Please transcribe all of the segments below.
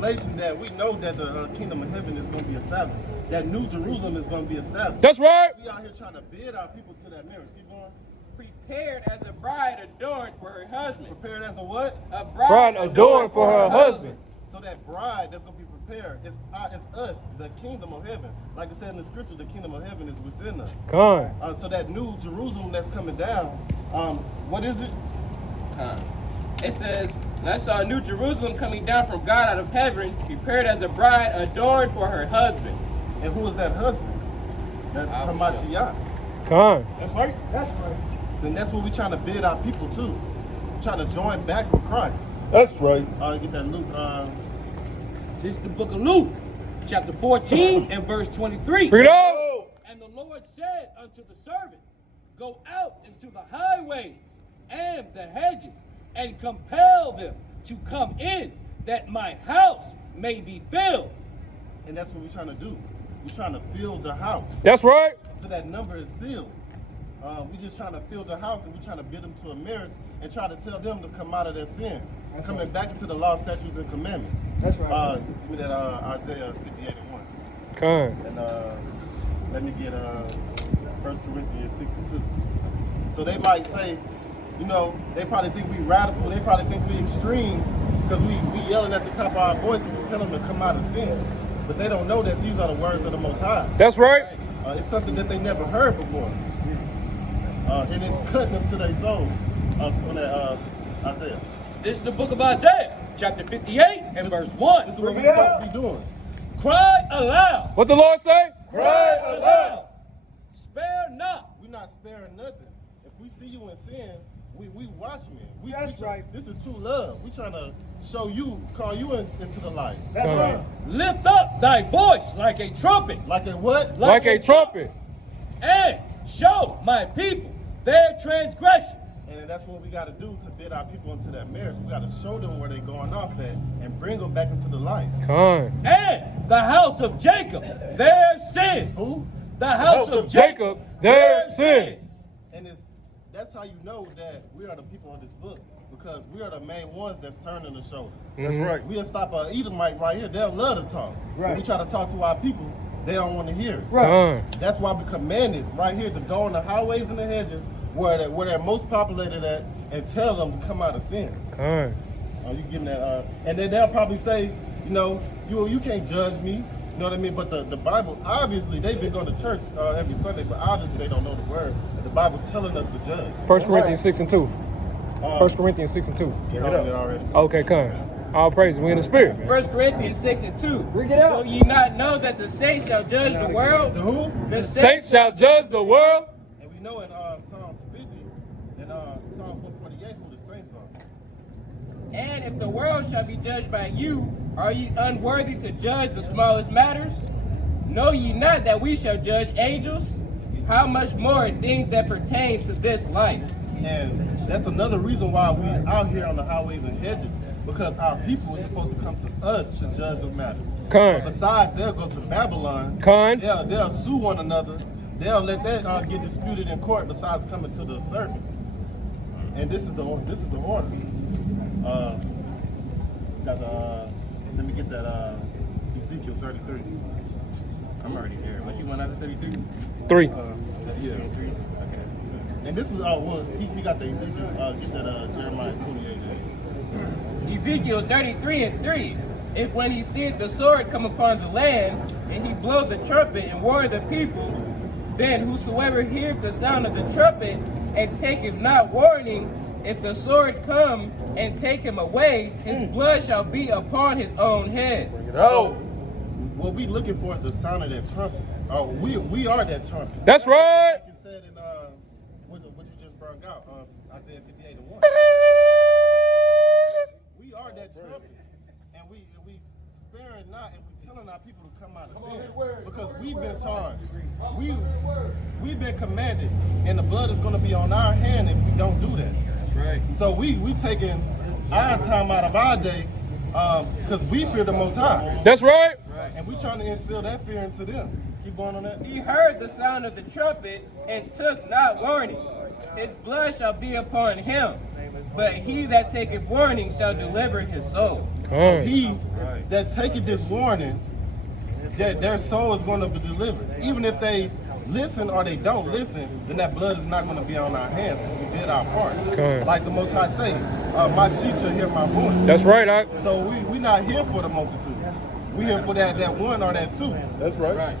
That we know that the kingdom of heaven is going to be established. That New Jerusalem is going to be established. That's right. We out here trying to bid our people to that marriage. Keep going. Prepared as a bride adorned for her husband. Prepared as a what? A Bride adorned for her husband. So that bride that's going to be prepared, it's us, the kingdom of heaven. Like I said in the scripture, the kingdom of heaven is within us. Come on. So that New Jerusalem that's coming down, what is it? It says, and I saw a New Jerusalem coming down from God out of heaven, prepared as a bride adorned for her husband. And who is that husband? That's Hamashiach. Come on. That's right. That's right. And that's what we're trying to bid our people to. We're trying to join back with Christ. That's right. Get that Luke. This is the book of Luke, chapter 14 and verse 23. Bring it up. And the Lord said unto the servant, go out into the highways and the hedges, and compel them to come in, that my house may be filled. And that's what we're trying to do. We're trying to fill the house. That's right. So that number is sealed. We're just trying to fill the house, and we're trying to bid them to a marriage and try to tell them to come out of their sin. That's coming right. Back into the law, statutes, and commandments. That's right. Give me that Isaiah 58 and 1. Come. And let me get 1 Corinthians 6 and 2. So they might say, you know, they probably think we radical, they probably think we extreme, because we yelling at the top of our voice and we tell them to come out of sin. But they don't know that these are the words of the Most High. That's right. It's something that they never heard before. And it's cutting them to their souls. On that Isaiah. This is the book of Isaiah, chapter 58 and verse 1. This is what we're supposed to be doing. Cry aloud. What the Lord say? Cry aloud. Spare not. We're not sparing nothing. If we see you in sin, we watchmen. That's right. This is true love. We're trying to show you, call you into the light. That's right. Lift up thy voice like a trumpet. Like a what? Like a trumpet. And show my people their transgression. And that's what we got to do to bid our people into that marriage. We got to show them where they're going off at and bring them back into the light. Come. And the house of Jacob, their sins. Who? The house of Jacob, their sins. And that's how you know that we are the people of this book, because we are the main ones that's turning the shoulder. That's right. We'll stop a Edomite right here. They'll love to talk. Right. When we try to talk to our people, they don't want to hear it. Right. That's why we commanded right here to go on the highways and the hedges where they're most populated at, and tell them to come out of sin. You give them that, and then they'll probably say, you know, you can't judge me. You know what I mean? But the Bible, obviously, they've been going to church every Sunday, but obviously they don't know the word. And the Bible telling us to judge. 1 Corinthians 6 and 2. 1 Corinthians 6 and 2. Get it already. Okay, come. All praises. We in the spirit. 1 Corinthians 6 and 2. Bring it out. Do ye not know that the saints shall judge the world? The who? The Saints shall judge the world. And we know in Psalms 50 and Psalms 148 who the saints are. And if the world shall be judged by you, are ye unworthy to judge the smallest matters? Know ye not that we shall judge angels? How much more things that pertain to this life? And that's another reason why we out here on the highways and hedges, because our people are supposed to come to us to judge the matters. But besides, they'll go to Babylon. They'll sue one another. They'll let that get disputed in court. Besides coming to the surface. And this is the order. Let me get that Ezekiel 33. I'm already there. What you want out of 33? 3. Yeah. Okay. And this is he got the Ezekiel. Get that Jeremiah 28. Ezekiel 33 and 3. If when he seeth the sword come upon the land, and he blow the trumpet and warn the people, then whosoever heareth the sound of the trumpet and taketh not warning, if the sword come and take him away, his blood shall be upon his own head. So, what we looking for is the sound of that trumpet. We are that trumpet. That's right. Like it said in what you just brought out, Isaiah 58 and 1. We are that trumpet, and we sparing not, and we telling our people to come out of sin, because we've been charged. We've been commanded, and the blood is going to be on our hand if we don't do that. Right. So we taking our time out of our day, because we fear the Most High. That's right. And we trying to instill that fear into them. Keep going on that. He heard the sound of the trumpet and took not warnings. His blood shall be upon him. but he that taketh warning shall deliver his soul. Con. He that taketh this warning, their soul is going to be delivered. Even if they listen or they don't listen, then that blood is not going to be on our hands because we did our part. Con. Like the Most High say, my sheep shall hear my voice. That's right, Doc. So we not here for the multitude. We here for that one or that two. That's right.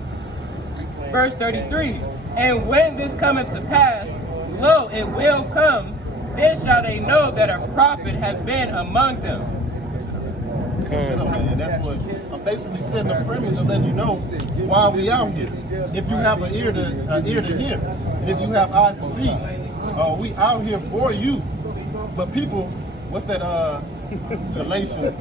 Verse 33, and when this cometh to pass, lo, it will come, then shall they know that a prophet hath been among them. And that's what I'm basically setting the premise and letting you know why we out here. If you have an ear to hear, and if you have eyes to see, we out here for you. But people, what's that? Galatians.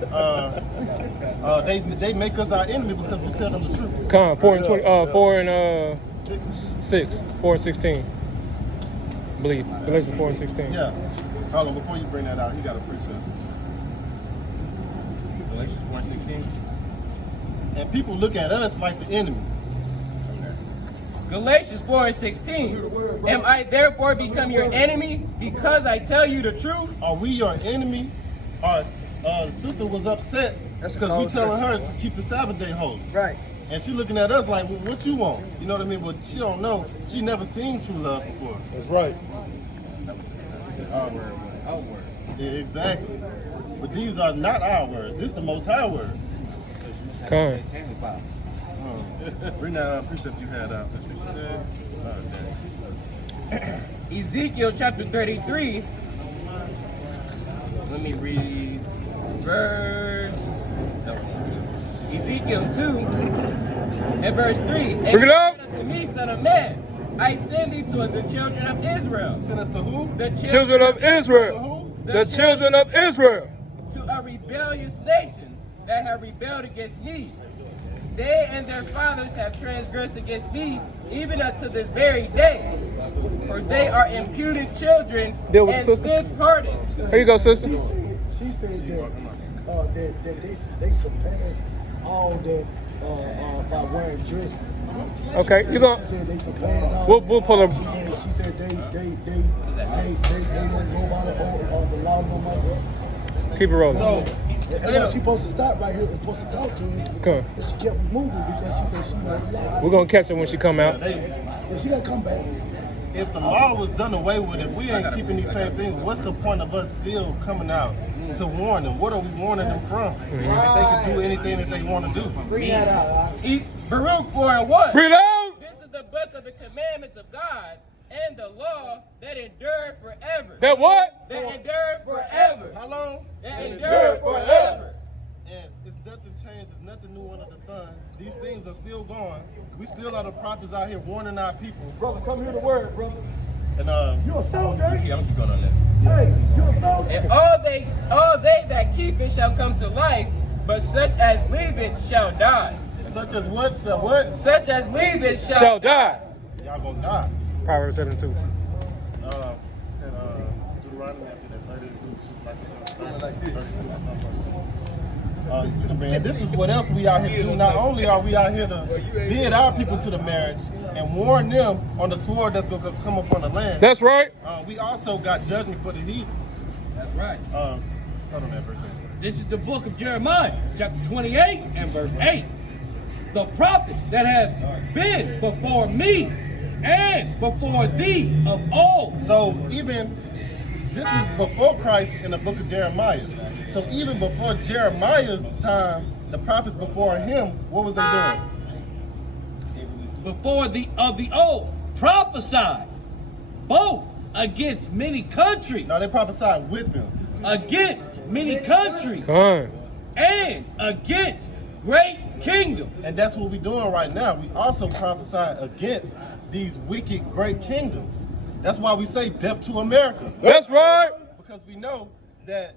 They make us our enemy because we tell them the truth. Con. 4 and 20. 4 and 6. 4 and 16. I believe. Galatians 4 and 16. Yeah. Hold on, before you bring that out, he got a precept. Galatians 4:16. And people look at us like the enemy. Galatians 4:16, am I therefore become your enemy because I tell you the truth? Are we your enemy? Our sister was upset because we telling her to keep the Sabbath day holy. Right. And she looking at us like, well, what you want? You know what I mean? But she don't know. She never seen true love before. That's right. Our word. Yeah, exactly. But these are not our words. This is the Most High words. Con. Bring that precept you had out. Ezekiel chapter 33. Let me read verse Ezekiel 2 and verse 3. And Bring it up. unto me, son of man, I send thee to the children of Israel. Send us to who? The Children of Israel. The children of Israel. To a rebellious nation that have rebelled against me. They and their fathers have transgressed against me, even unto this very day. For they are imputed children Deal with and the sister. stiff-hearted. Here you go, sister. She said that they surpassed all that by wearing dresses. Okay, She you go. said they surpassed all We'll pull up. She said they don't go by the law no more. Keep it rolling. So, She's supposed to stop right here and supposed to talk to him. Come. And she kept moving because she said she know the law. We're gonna catch her when she come out. And she gotta come back. if the law was done away with, if we ain't keeping these same things, what's the point of us still coming out to warn them? What are we warning them from? If they can do anything that they want to do. Baruch 4:1. Bring it out. This is the book of the commandments of God and the law that endure forever. That what? That endure forever. How long? That endure forever. And it's nothing changed. It's nothing new under the sun. These things are still going. We still are the prophets out here warning our people. Brother, come hear the word, brother. And You a soldier? I'm gonna keep going on this. Hey, you a soldier? And all they that keep it shall come to life, but such as leave it shall die. such as what? Shall what? Such as leave it Shall die. Y'all gonna die. Proverbs 7:2. Deuteronomy, I think that 32, like 32 or something. You can bring it. This is what else we out here to do. Not only are we out here to bid our people to the marriage and warn them on the sword that's going to come upon the land, That's right. we also got judgment for the heathen. That's right. Start on that verse 8. This is the book of Jeremiah, chapter 28 and verse 8. The prophets that have been before me and before thee of old. So even this was before Christ in the book of Jeremiah. So even before Jeremiah's time, the prophets before him, what was they doing? Before the of the old prophesied both against many countries, No, they prophesied with them. against many countries, Come. and against great kingdoms. And that's what we're doing right now. We also prophesy against these wicked great kingdoms. That's why we say death to America. That's right. Because we know that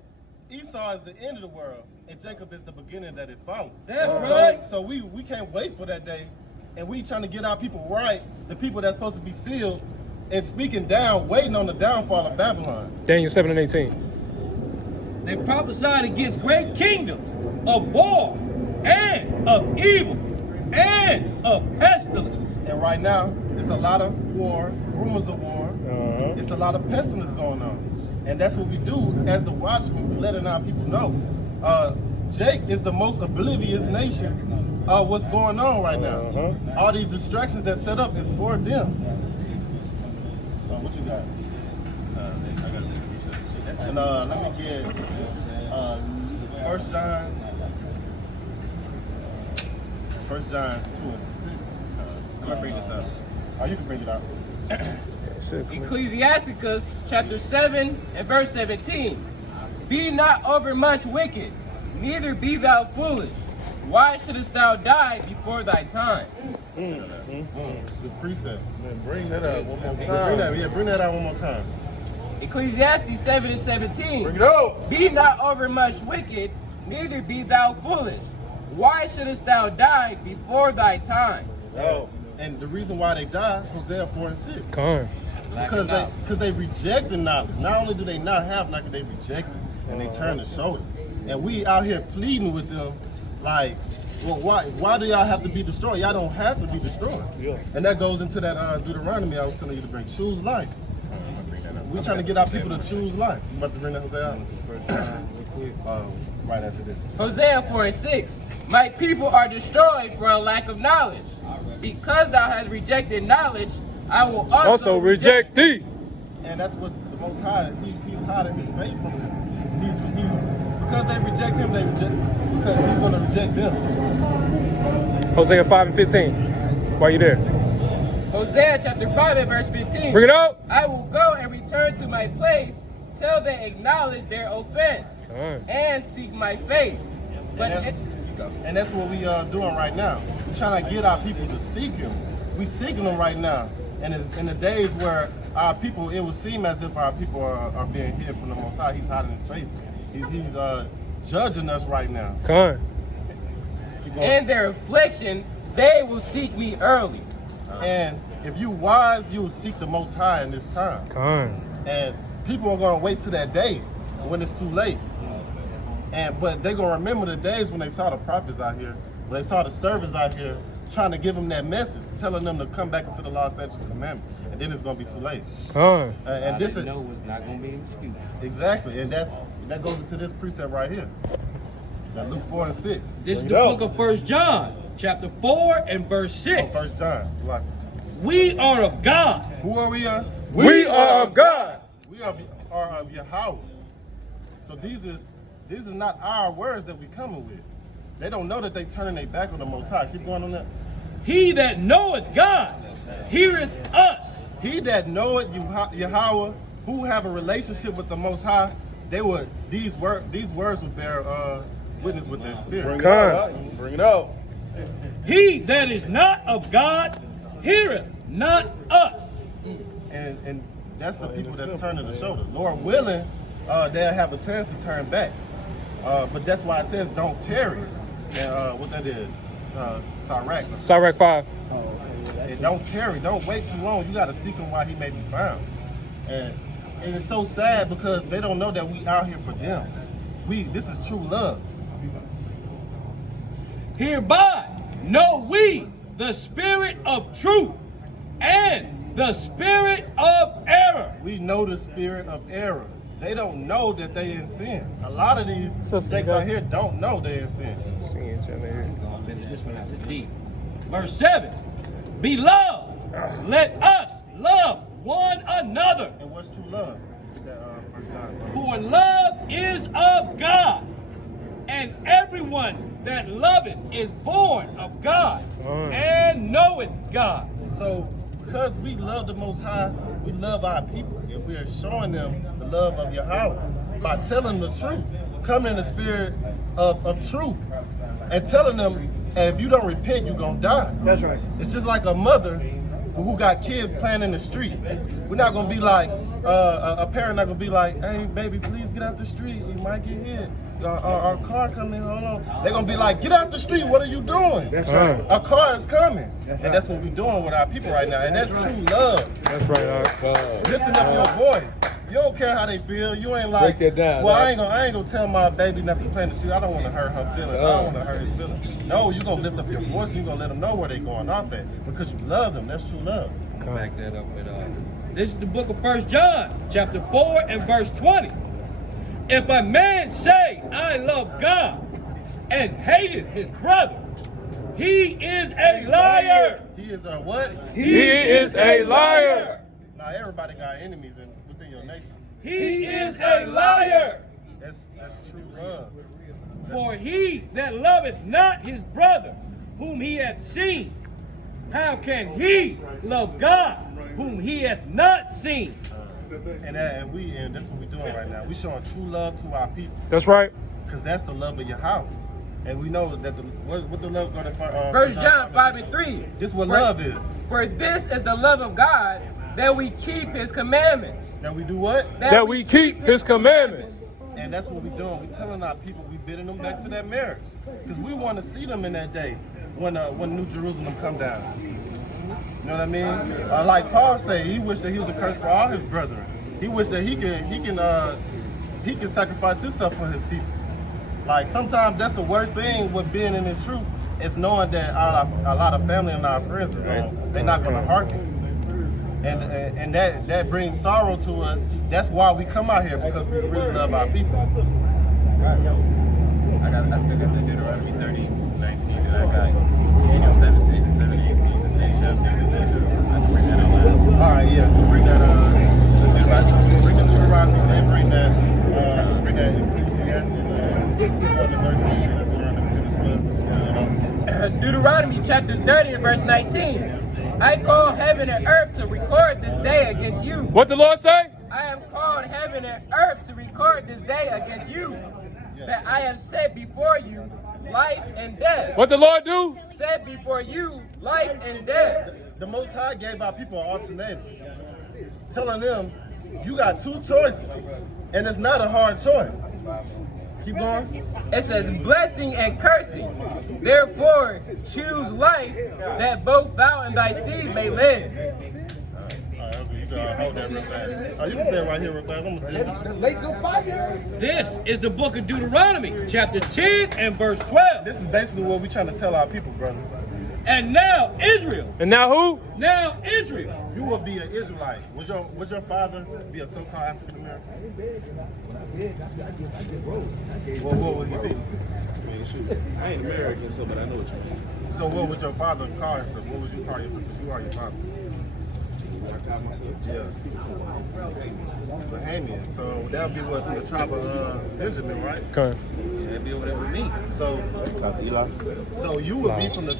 Esau is the end of the world and Jacob is the beginning that it followed. That's right. So we can't wait for that day. And we trying to get our people right, the people that's supposed to be sealed and speaking down, waiting on the downfall of Babylon. Daniel 7:18. They prophesied against great kingdoms of war and of evil and of pestilence. And right now, it's a lot of war, rumors of war. It's a lot of pestilence going on. And that's what we do as the watchmen. We're letting our people know. Jake is the most oblivious nation of what's going on right now. All these distractions that set up is for them. What you got? And let me get 1 John. 1 John 2 and 6. I'm gonna bring this up. Oh, you can bring it out. Ecclesiasticus chapter 7 and verse 17. Be not overmuch wicked, neither be thou foolish. Why shouldest thou die before thy time? The precept. Man, bring that out one more time. Bring that out one more time. Ecclesiastes 7 and 17. Bring it out. Be not overmuch wicked, neither be thou foolish. Why shouldest thou die before thy time? Oh. And the reason why they die, Hosea 4 and 6. Come on. Because they reject the knowledge. Not only do they not have knowledge, they reject it. And they turn the shoulder. And we out here pleading with them like, well, why do y'all have to be destroyed? Y'all don't have to be destroyed. Yes. And that goes into that Deuteronomy I was telling you to bring. Choose life. We're trying to get our people to choose life. You about to bring that Hosea out? Right after this. Hosea 4 and 6. My people are destroyed for a lack of knowledge. Because thou hast rejected knowledge, I will also reject thee. And that's what the Most High, he's hiding his face from them. He's because they reject him, because he's going to reject them. Hosea 5 and 15. Why are you there? Hosea chapter 5 and verse 15. Bring it out. I will go and return to my place till they acknowledge their offense and seek my face. And that's what we doing right now. We're trying to get our people to seek him. We seeking him right now. And it's in the days where our people, it would seem as if our people are being hid from the Most High. He's hiding his face. He's judging us right now. Come on. In their affliction, they will seek me early. And if you wise, you will seek the Most High in this time. Come on. And people are going to wait till that day when it's too late. But they're going to remember the days when they saw the prophets out here, when they saw the servants out here trying to give them that message, telling them to come back into the law, statutes, and commandments. And then it's going to be too late. And this is know it's not going to be an excuse. Exactly. And that goes into this precept right here. That Luke 4 and 6. This is the book of 1 John, chapter 4 and verse 6. 1 John. Select. We are of God. Who are we? We are of God. We are of Yahweh. So these is not our words that we coming with. They don't know that they turning their back on the Most High. Keep going on that. He that knoweth God heareth us. He that knoweth Yahweh, who have a relationship with the Most High, these words would bear witness with their spirit. Bring it out. He that is not of God heareth not us. And that's the people that's turning the shoulder. Lord willing, they'll have a chance to turn back. But that's why it says don't tarry. And what that is, Sirach. Sirach 5. And don't tarry, don't wait too long. You got to seek him while he may be found. And it's so sad because they don't know that we out here for them. This is true love. Hereby know we the spirit of truth and the spirit of error. We know the spirit of error. They don't know that they in sin. A lot of these jakes out here don't know they in sin. Verse 7. Beloved, let us love one another. And what's true love? For love is of God, and everyone that loveth is born of God and knoweth God. So because we love the Most High, we love our people, and we are showing them the love of Yahweh by telling them the truth, coming in the spirit of truth, and telling them, and if you don't repent, you're gonna die. That's right. It's just like a mother who got kids playing in the street. We're not gonna be like a parent not gonna be like, hey baby, please get out the street, you might get hit. Our car coming, hold on. They're gonna be like, get out the street, what are you doing? That's right. A car is coming. And that's what we're doing with our people right now. And that's true love. That's right. Lifting up your voice. You don't care how they feel. You ain't like, Break that down, well, I ain't gonna tell my baby not to play in the street. I don't want to hurt her feelings. I don't want to hurt his feelings. No, you're gonna lift up your voice and you're gonna let them know where they're going off at because you love them. That's true love. Back that up with This is the book of 1 John, chapter 4 and verse 20. If a man say, I love God, and hated his brother, he is a liar. He is a what? He is a liar. Now everybody got enemies within your nation. He is a liar. That's true love. For he that loveth not his brother, whom he hath seen, how can he love God, whom he hath not seen? And that's what we're doing right now. We're showing true love to our people. That's right. Because that's the love of your house. And we know that what the love go to 1 John 5 and 3. This is what love is. For this is the love of God, that we keep his commandments. That we do what? That we keep his commandments. And that's what we're doing. We're telling our people, we're bidding them back to that marriage. Because we want to see them in that day when New Jerusalem come down. You know what I mean? Like Paul said, he wished that he was a curse for all his brethren. He wished that he can sacrifice himself for his people. Like sometimes that's the worst thing with being in this truth is knowing that a lot of family and our friends is going, they're not going to hearken. And that brings sorrow to us. That's why we come out here, because we really love our people. I still got the Deuteronomy 30:19 that I got. Daniel 17:18, the same chapter. I can bring that out loud. All right, yeah. So bring that. Bring the Deuteronomy. Then bring that Ecclesiastes 13 and Deuteronomy to the Deuteronomy chapter 30 and verse 19. I call heaven and earth to record this day against you. What the Lord say? I have called heaven and earth to record this day against you, that I have set before you life and death. What the Lord do? Set before you life and death. The Most High gave our people an ultimatum, telling them, you got two choices, and it's not a hard choice. Keep going. It says blessing and cursing. Therefore, choose life, that both thou and thy seed may live. You can hold that real fast. You can stay right here real fast. I'm gonna do This is the book of Deuteronomy, chapter 10 and verse 12. This is basically what we're trying to tell our people, brother. And now Israel. And now who? Now Israel. You will be an Israelite. Would your father be a so-called African American? Well, what would he be? I mean, shoot, I ain't American, but I know what you mean. So what would your father call himself? What would you call yourself if you are your father? I call myself Yeah. Bahamian. So that would be what, from the tribe of Benjamin, right? Okay. Yeah, it'd be whatever it means. So you would be from the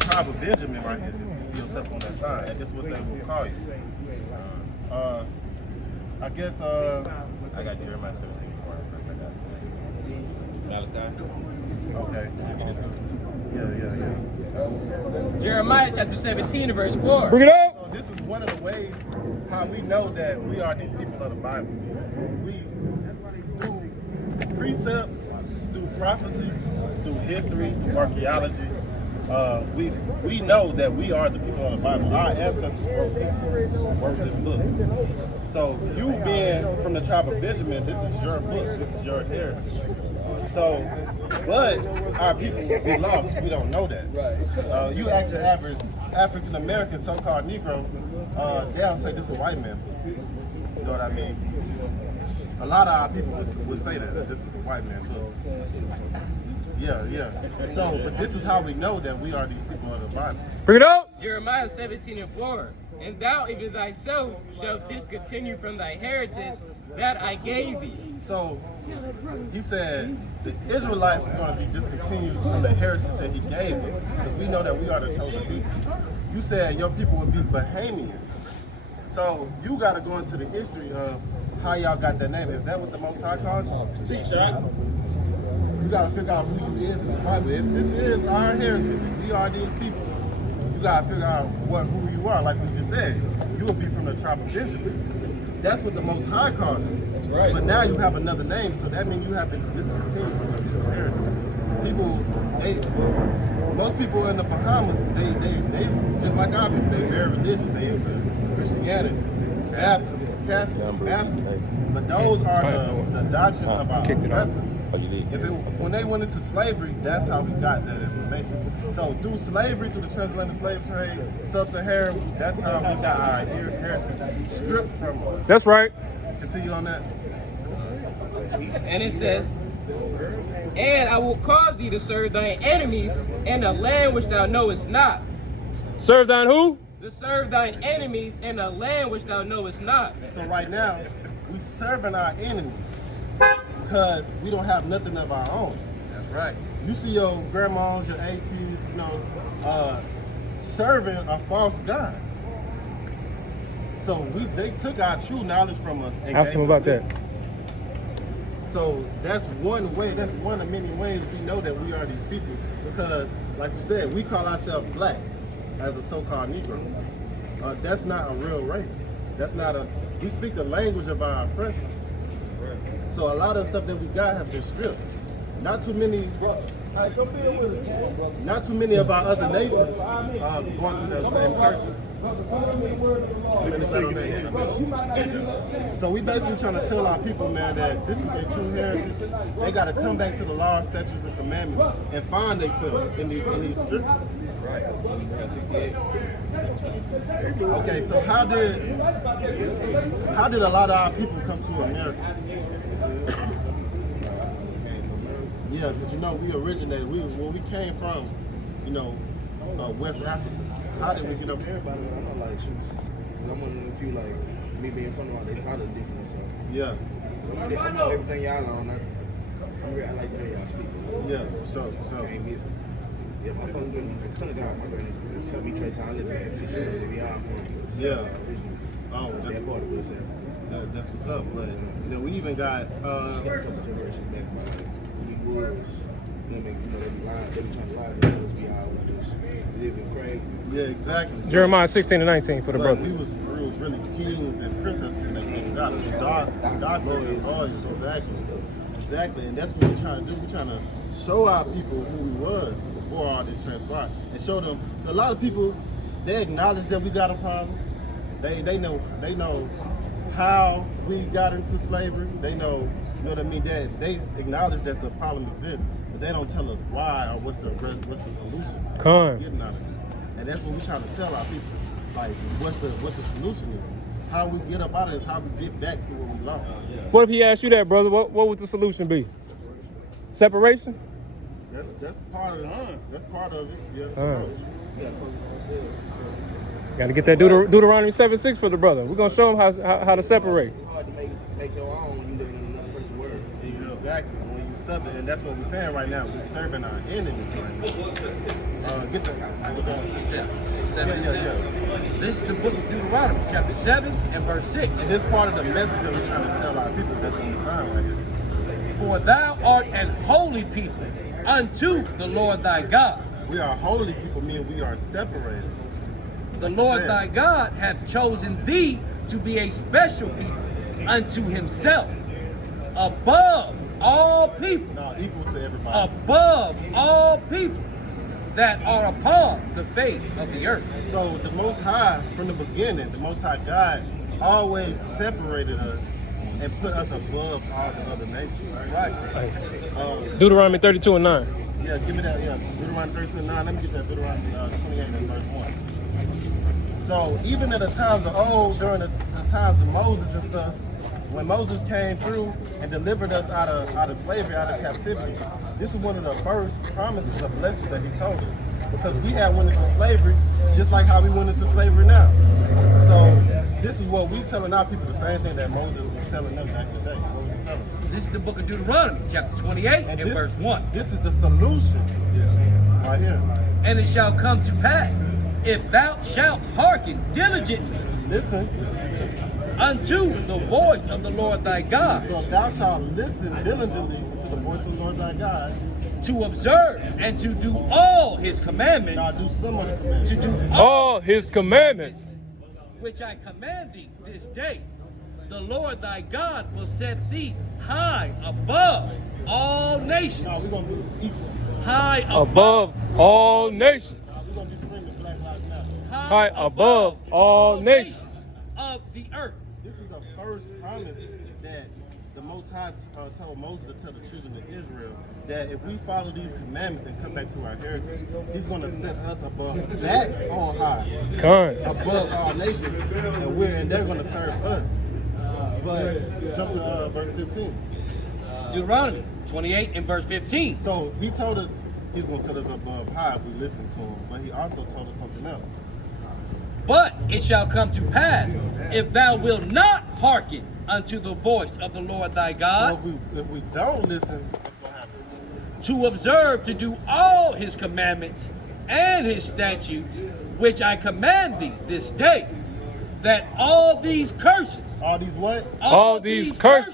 tribe of Benjamin right here. You see yourself on that sign. That's what they will call you. I guess I got Jeremiah 17:4. First I got Malachi. okay. Yeah. Jeremiah chapter 17 and verse 4. Bring it up. So this is one of the ways how we know that we are these people of the Bible. We through precepts, through prophecies, through history, archaeology. We know that we are the people of the Bible. Our ancestors wrote this book. So you being from the tribe of Benjamin, this is your book. This is your heritage. So, but our people, we lost. We don't know that. Right. You ask the average African American, so-called Negro, they'll say this is a white man book. You know what I mean? A lot of our people would say that this is a white man book. Yeah. So, but this is how we know that we are these people of the Bible. Bring it up. Jeremiah 17 and 4. And thou even thyself shalt discontinue from thy heritage that I gave thee. So he said the Israelites is going to be discontinued from the heritage that he gave us, because we know that we are the chosen people. You said your people would be Bahamian. So you got to go into the history of how y'all got that name. Is that what the Most High calls you? You got to figure out who you is in the Bible. If this is our heritage, we are these people, you got to figure out who you are. Like we just said, you will be from the tribe of Benjamin. That's what the Most High calls you. That's right. But now you have another name, so that means you have been discontinued from your true heritage. Most people in the Bahamas, they just like our people, they very religious. They into Christianity, Baptist, Catholics, Baptists. But those are the doctrines of our oppressors. When they went into slavery, that's how we got that information. So through slavery, through the transatlantic slave trade, sub-Saharan, that's how we got our heritage stripped from us. That's right. Continue on that. And it says, and I will cause thee to serve thine enemies in a land which thou knowest not. Serve thine who? To serve thine enemies in a land which thou knowest not. So right now, we serving our enemies because we don't have nothing of our own. That's right. You see your grandmas, your aunties, you know, serving a false god. So they took our true knowledge from us and Ask gave them us about this. that. So that's one way, that's one of many ways we know that we are these people, because like we said, we call ourselves black as a so-called Negro. That's not a real race. That's not we speak the language of our oppressors. So a lot of stuff that we got have been stripped. Not too many of our other nations going through that same curses. So we basically trying to tell our people, man, that this is their true heritage. They got to come back to the laws, statutes, and commandments and find themselves in these scriptures. Right. 68. Okay, so how did a lot of our people come to America? Yeah, because you know we originated. Where we came from, you know, West Africa. How did we get up here? Everybody I know like shoes. Cause I'm one of the few like me being from all they taught us different. So Yeah. I know everything y'all on. I like the way y'all speak. Yeah, so. Ain't music. Yeah, my phone been from synagogue. My granny helped me trace how I live there. She showed me where we are from. Yeah. Oh, That part of West Africa. that's what's up. But you know, we even got Got a couple generations back by we was. They be lying. They be trying to lie to us. We all just living crazy. yeah, exactly. Jeremiah 16 and 19 for the But brother. we was really kings and princesses when they came to God. It was dark and boys. Exactly. And that's what we're trying to do. We're trying to show our people who we was before all this transpired, and show them. So a lot of people, they acknowledge that we got a problem. They know how we got into slavery. They know, you know what I mean. They acknowledge that the problem exists, but they don't tell us why or what's the solution. Getting out of it. And that's what we're trying to tell our people. Like, what the solution is. How we get up out of this, how we get back to where we lost. What if he asked you that, brother? What would the solution be? Separation? That's part of it. That's part of it. Yeah. Got to get that Deuteronomy 7:6 for the brother. We're gonna show him how to separate. It's hard to make your own when you living in another person's world. Exactly. When you sub it, and that's what we're saying right now. We're serving our enemies right now. Get the. It says 7:6. This is the book of Deuteronomy, chapter 7 and verse 6. And this part of the message that we're trying to tell our people, that's on the sign right here. For thou art an holy people unto the Lord thy God. We are holy people, meaning we are separated. The Lord thy God hath chosen thee to be a special people unto himself, above all people, Now equal to everybody. above all people that are upon the face of the earth. So the Most High, from the beginning, the Most High God always separated us and put us above all the other nations. Right. Deuteronomy 32 and 9. Yeah, give me that. Yeah, Deuteronomy 32:9. Let me get that Deuteronomy 28 and verse 1. So even at the times of old, during the times of Moses and stuff, when Moses came through and delivered us out of slavery, out of captivity, this was one of the first promises of blessings that he told us. Because we had went into slavery, just like how we went into slavery now. So this is what we telling our people, the same thing that Moses was telling them back in the day. What was he telling them? This is the book of Deuteronomy, chapter 28 and this, verse 1. This is the solution. Right here. And it shall come to pass, if thou shalt hearken diligently Listen. unto the voice of the Lord thy God, So if thou shalt listen diligently to the voice of the Lord thy God, to observe and to do all his now commandments, do some of the commandments. to do All his commandments. which I command thee this day, the Lord thy God will set thee high above all nations. No, we're going to be equal. High Above all nations. We're going to be screaming Black Lives Matter. High above all nations. of the earth. This is the first promise that the Most High told Moses to tell the children of Israel that if we follow these commandments and come back to our heritage, he's going to set us above back on high, above all nations, and they're going to serve us. But jump to verse 15. Deuteronomy 28 and verse 15. So he told us he's going to set us above high if we listen to him, but he also told us something else. But it shall come to pass, if thou wilt not hearken unto the voice of the Lord thy God, So if we don't listen, what's going to happen? to observe to do all his commandments and his statutes, which I command thee this day, that all these curses, All these what? All these curses